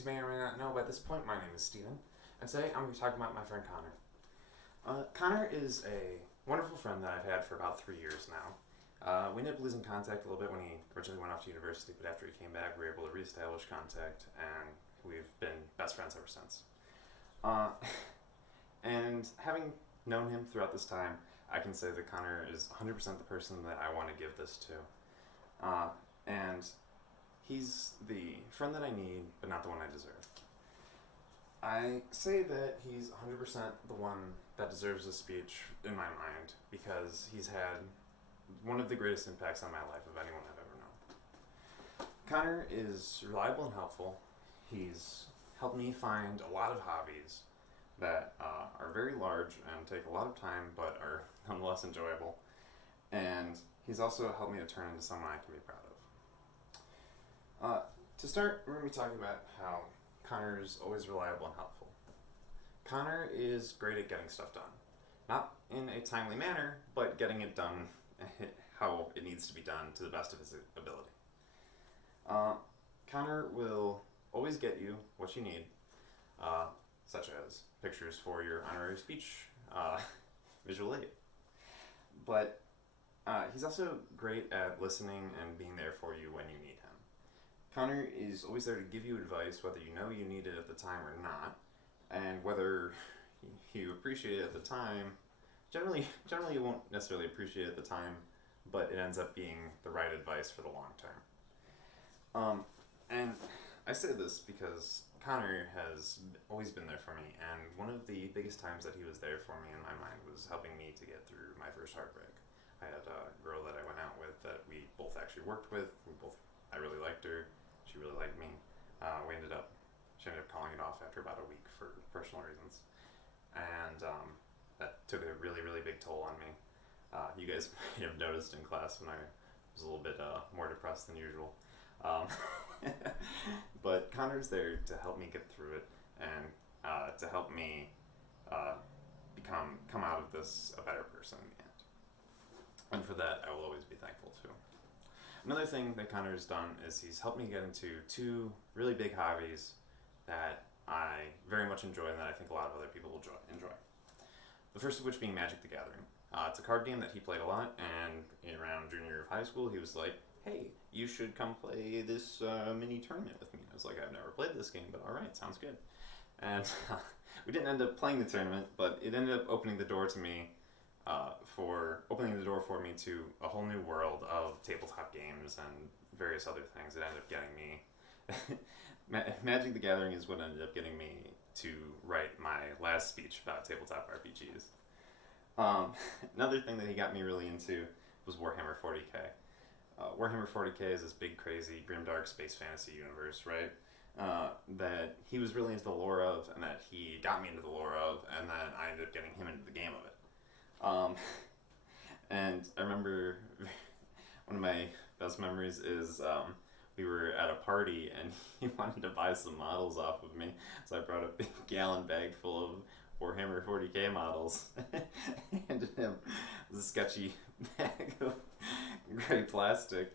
As you may or may not know by this point, my name is Steven, and today I'm going to be talking about my friend Connor. Connor is a wonderful friend that I've had for about 3 years now. We ended up losing contact a little bit when he originally went off to university, but after he came back, we were able to reestablish contact, and we've been best friends ever since. And having known him throughout this time, I can say that Connor is 100% the person that I want to give this to. And he's the friend that I need, but not the one I deserve. I say that he's 100% the one that deserves this speech in my mind because he's had one of the greatest impacts on my life of anyone I've ever known. Connor is reliable and helpful. He's helped me find a lot of hobbies that are very large and take a lot of time but are nonetheless enjoyable. And he's also helped me to turn into someone I can be proud of. To start, we're going to be talking about how Connor is always reliable and helpful. Connor is great at getting stuff done. Not in a timely manner, but getting it done how it needs to be done to the best of his ability. Connor will always get you what you need, such as pictures for your honorary speech, visual aid. But he's also great at listening and being there for you when you need him. Connor is always there to give you advice, whether you know you need it at the time or not, and whether you appreciate it at the time. Generally you won't necessarily appreciate it at the time, but it ends up being the right advice for the long term. And I say this because Connor has always been there for me, and one of the biggest times that he was there for me in my mind was helping me to get through my first heartbreak. I had a girl that I went out with that we both actually worked with. I really liked her. She really liked me. She ended up calling it off after about a week for personal reasons. And that took a really, really big toll on me. You guys may have noticed in class when I was a little bit more depressed than usual. But Connor's there to help me get through it and to help me come out of this a better person in the end. And for that, I will always be thankful too. Another thing that Connor's done is he's helped me get into two really big hobbies that I very much enjoy and that I think a lot of other people will enjoy. The first of which being Magic the Gathering. It's a card game that he played a lot, and around junior year of high school, he was like, hey, you should come play this mini tournament with me. I was like, I've never played this game, but alright, sounds good. And we didn't end up playing the tournament, but it ended up opening the door for me to a whole new world of tabletop games and various other things. It ended up getting me Magic the Gathering is what ended up getting me to write my last speech about tabletop RPGs. Another thing that he got me really into was Warhammer 40k. Warhammer 40k is this big, crazy, grimdark space fantasy universe, right? That he was really into the lore of, and that he got me into the lore of, and then I ended up getting him into the game of it. And I remember one of my best memories is we were at a party and he wanted to buy some models off of me, so I brought a big gallon bag full of Warhammer 40k models. I handed him a sketchy bag of gray plastic.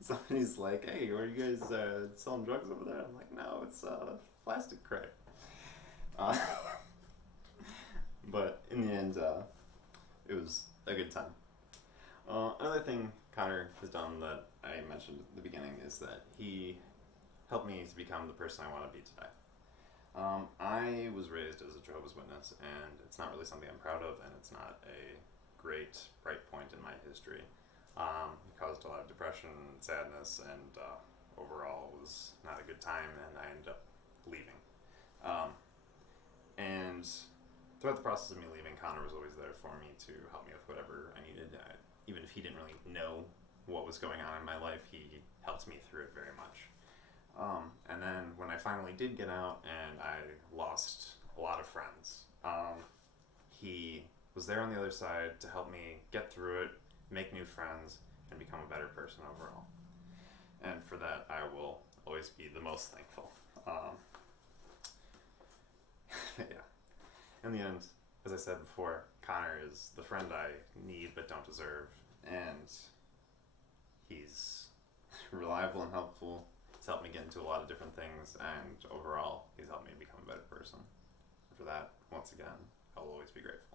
Somebody's like, hey, are you guys selling drugs over there? I'm like, no, it's plastic crap. But in the end, it was a good time. Another thing Connor has done that I mentioned at the beginning is that he helped me to become the person I want to be today. I was raised as a Jehovah's Witness, and it's not really something I'm proud of, and it's not a great bright point in my history. It caused a lot of depression and sadness, and overall it was not a good time, and I ended up leaving. And throughout the process of me leaving, Connor was always there for me to help me with whatever I needed. Even if he didn't really know what was going on in my life, he helped me through it very much. And then when I finally did get out and I lost a lot of friends, he was there on the other side to help me get through it, make new friends, and become a better person overall. And for that, I will always be the most thankful. Yeah. In the end, as I said before, Connor is the friend I need but don't deserve, and he's reliable and helpful. It's helped me get into a lot of different things, and overall, he's helped me become a better person. For that, once again, I'll always be grateful.